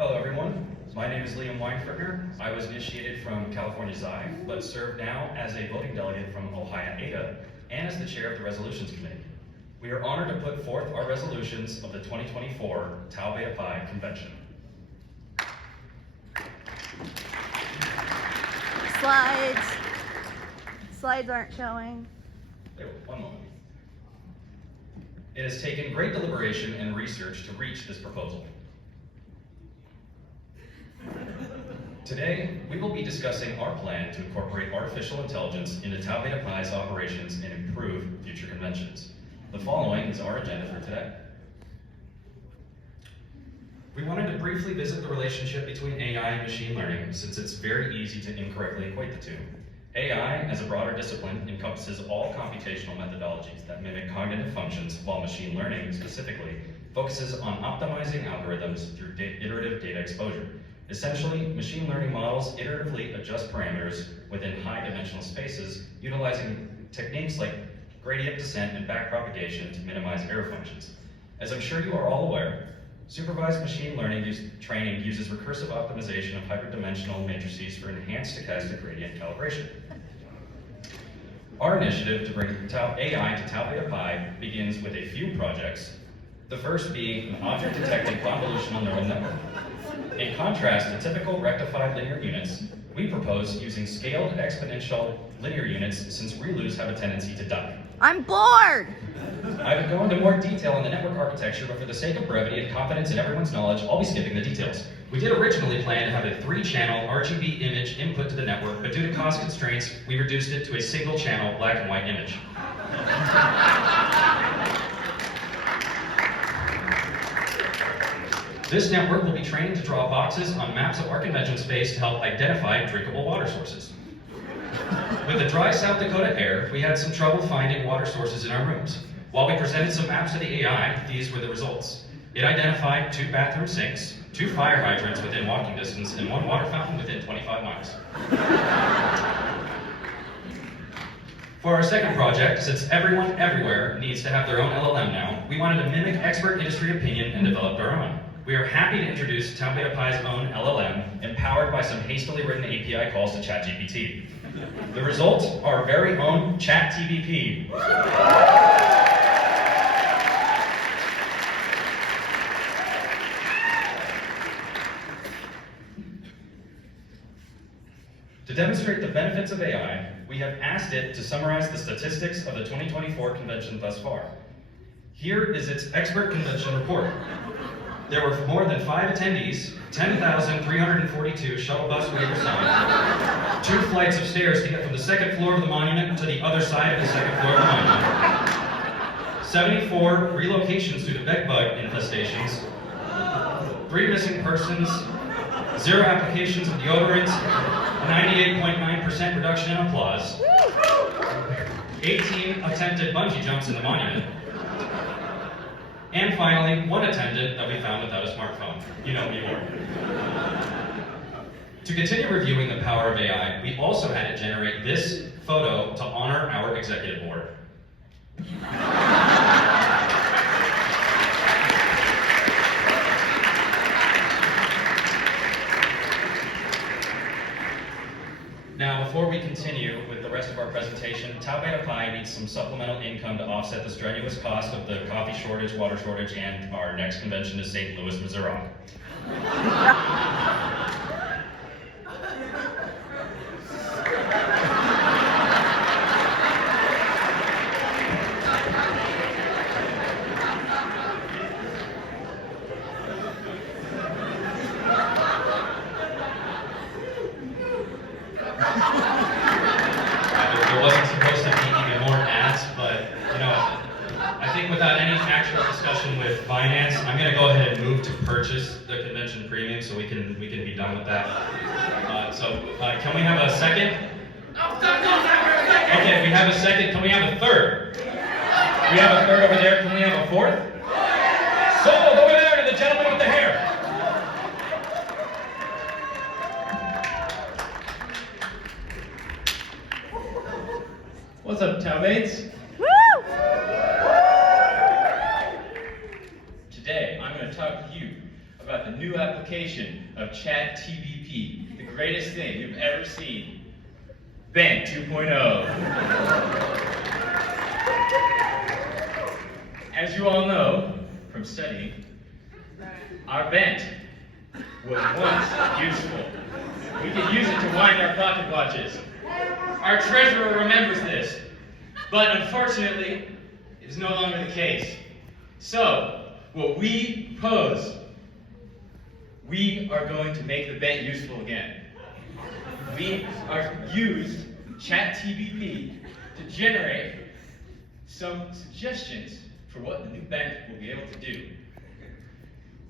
Hello everyone, my name is Liam Weinfurtner. I was initiated from California Xi, but serve now as a voting delegate from Ohio Ada and as the chair of the Resolutions Committee. We are honored to put forth our resolutions of the 2024 Tau Beta Pi Convention. Slides aren't showing. One moment. It has taken great deliberation and research to reach this proposal. Today, we will be discussing our plan to incorporate artificial intelligence into Tau Beta Pi's operations and improve future conventions. The following is our agenda for today. We wanted to briefly visit the relationship between AI and machine learning, since it's very easy to incorrectly equate the two. AI, as a broader discipline, encompasses all computational methodologies that mimic cognitive functions, while machine learning, specifically, focuses on optimizing algorithms through iterative data exposure. Essentially, machine learning models iteratively adjust parameters within high-dimensional spaces, utilizing techniques like gradient descent and backpropagation to minimize error functions. As I'm sure you are all aware, supervised machine learning training uses recursive optimization of hyperdimensional matrices for enhanced stochastic gradient calibration. Our initiative to bring AI to Tau Beta Pi begins with a few projects, the first being an object-detecting convolutional neural network. In contrast to typical rectified linear units, we propose using scaled exponential linear units, since ReLUs have a tendency to die. I'm bored! I would go into more detail on the network architecture, but for the sake of brevity and confidence in everyone's knowledge, I'll be skipping the details. We did originally plan to have a 3-channel RGB image input to the network, but due to cost constraints, we reduced it to a single-channel black and white image. This network will be trained to draw boxes on maps of our convention space to help identify drinkable water sources. With the dry South Dakota air, we had some trouble finding water sources in our rooms. While we presented some maps to the AI, these were the results. It identified 2 bathroom sinks, 2 fire hydrants within walking distance, and 1 water fountain within 25 miles. For our second project, since everyone everywhere needs to have their own LLM now, we wanted to mimic expert industry opinion and developed our own. We are happy to introduce Tau Beta Pi's own LLM, empowered by some hastily written API calls to ChatGPT. The result, our very own ChatTBP. To demonstrate the benefits of AI, we have asked it to summarize the statistics of the 2024 convention thus far. Here is its expert convention report. There were more than 5 attendees, 10,342 shuttle bus waivers signed, 2 flights of stairs to get from the 2nd floor of the monument to the other side of the 2nd floor of the monument, 74 relocations due to bedbug infestations, 3 missing persons, 0 applications of deodorants, 98.9% reduction in applause, 18 attempted bungee jumps in the monument, and finally, 1 attendant that we found without a smartphone. You know me more. To continue reviewing the power of AI, we also had it generate this photo to honor our executive board. Now, before we continue with the rest of our presentation, Tau Beta Pi needs some supplemental income to offset the strenuous cost of the coffee shortage, water shortage, and our next convention is St. Louis, Missouri. There wasn't supposed to be even more ads, but I think without any actual discussion with finance, I'm going to go ahead and move to purchase the convention premium so we can be done with that. Can we have a second? Okay, we have a second. Can we have a third? We have a third over there. Can we have a fourth? Sold over there to the gentleman with the hair. What's up, Tau mates? Woo! Today, I'm going to talk to you about about the new application of ChatTBP, the greatest thing you've ever seen. Ben 2.0. As you all know from studying, our bent was once useful. We could use it to wind our pocket watches. Our treasurer remembers this, but unfortunately, it is no longer the case. So, what we propose, we are going to make the bent useful again. We are used ChatTBP to generate some suggestions for what the new bent will be able to do.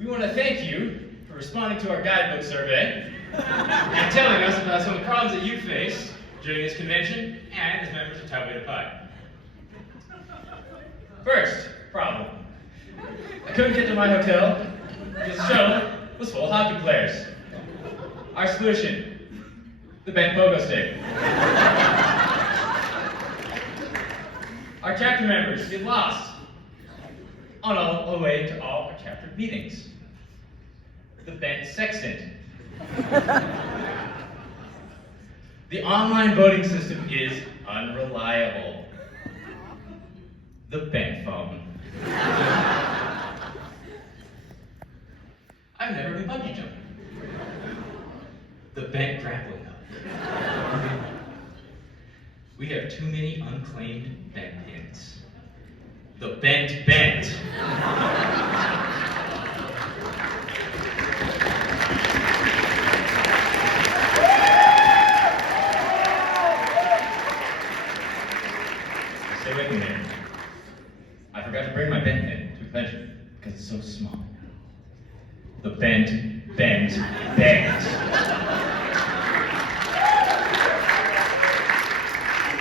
We want to thank you for responding to our guidebook survey and telling us about some of the problems that you face during this convention and as members of Tau Beta Pi. First problem. I couldn't get to my hotel because the shuttle was full of hockey players. Our solution, the bent pogo stick. Our chapter members get lost on all the way to all our chapter meetings. The bent sextant. The online voting system is unreliable. The bent phone. I've never been bungee jumping. The bent grappling hook. We have too many unclaimed bent pins. The bent bent. Stay with me there. I forgot to bring my bent pin to convention because it's so small. The bent, bent, bent.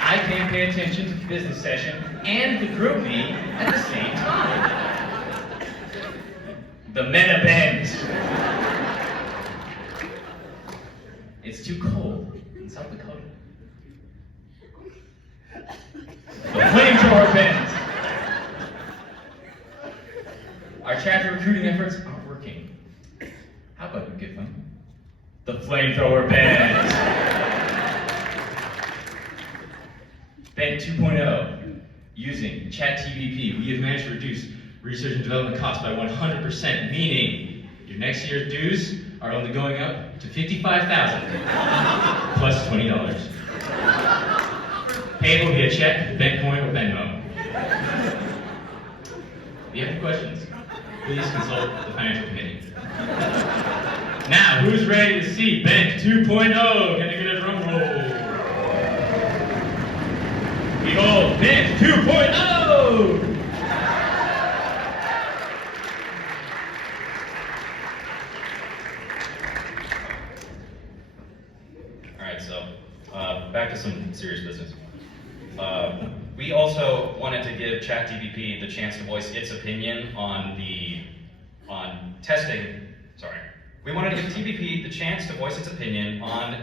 I can't pay attention to the business session and the group meeting at the same time. The meta bent. It's too cold in South Dakota. The flamethrower bent. Our chapter recruiting efforts aren't working. How about we give them the flamethrower bent? Bent 2.0. Using ChatTBP, we have managed to reduce research and development costs by 100%, meaning your next year's dues are only going up to $55,000 plus $20. Payable via check, Bitcoin, or Venmo. If you have any questions, please consult the financial committee. Now, who's ready to see Bent 2.0? Can I get a drum roll? Behold, Bent 2.0! Alright, so back to some serious business. We also wanted to give ChatGPT the chance to voice its opinion on testing. Sorry. We wanted to give TBP the chance to voice its opinion on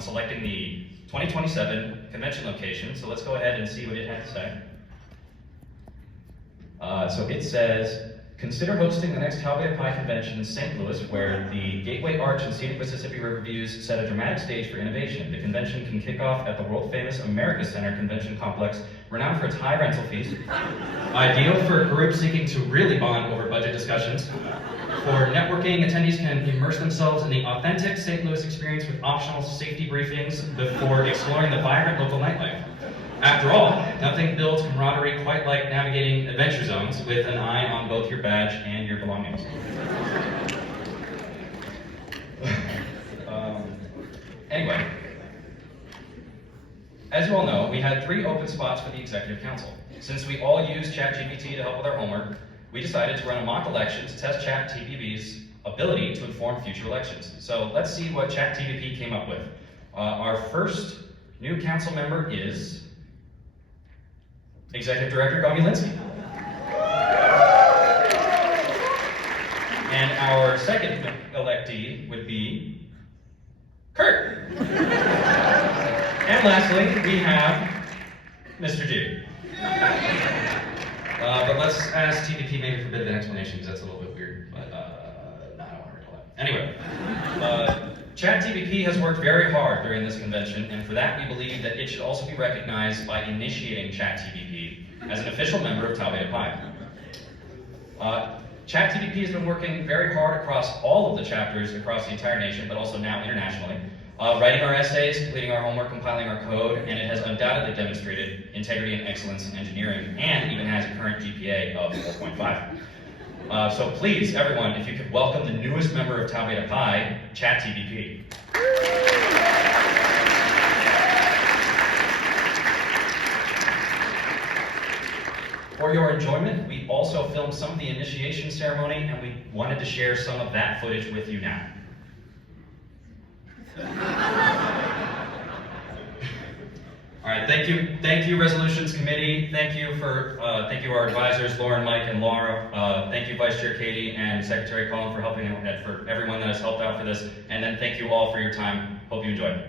selecting the 2027 convention location. So let's go ahead and see what it had to say. So it says, consider hosting the next Tau Beta Pi convention in St. Louis, where the Gateway Arch and scenic Mississippi River views set a dramatic stage for innovation. The convention can kick off at the world-famous America Center Convention Complex, renowned for its high rental fees. Ideal for groups seeking to really bond over budget discussions. For networking, attendees can immerse themselves in the authentic St. Louis experience with optional safety briefings before exploring the vibrant local nightlife. After all, nothing builds camaraderie quite like navigating adventure zones with an eye on both your badge and your belongings. Anyway, as you all know, we had 3 open spots for the Executive Council. Since we all use ChatGPT to help with our homework, we decided to run a mock election to test ChatGPT's ability to inform future elections. So let's see what ChatGPT came up with. Our first new council member is Executive Director Gomie-Linsky. And our second electee would be Kurt. And lastly, we have Mr. G. But let's ask TVP maybe for a bit of an explanation, because that's a little bit weird, but I don't want ChatTBP has worked very hard during this convention, and for that we believe that it should also be recognized by initiating ChatTBP as an official member of Tau Beta Pi. ChatTBP has been working very hard across all of the chapters across the entire nation, but also now internationally, writing our essays, completing our homework, compiling our code, and it has undoubtedly demonstrated integrity and excellence in engineering, and even has a current GPA of 4.5. So please, everyone, if you could welcome the newest member of Tau Beta Pi, ChatTBP. For your enjoyment, we also filmed some of the initiation ceremony, and we wanted to share some of that footage with you now. All right, thank you, Resolutions Committee. Thank you our advisors, Lauren, Mike, and Laura. Thank you, Vice Chair Katie and Secretary Colin for helping out, for everyone that has helped out for this. And then thank you all for your time. Hope you enjoyed.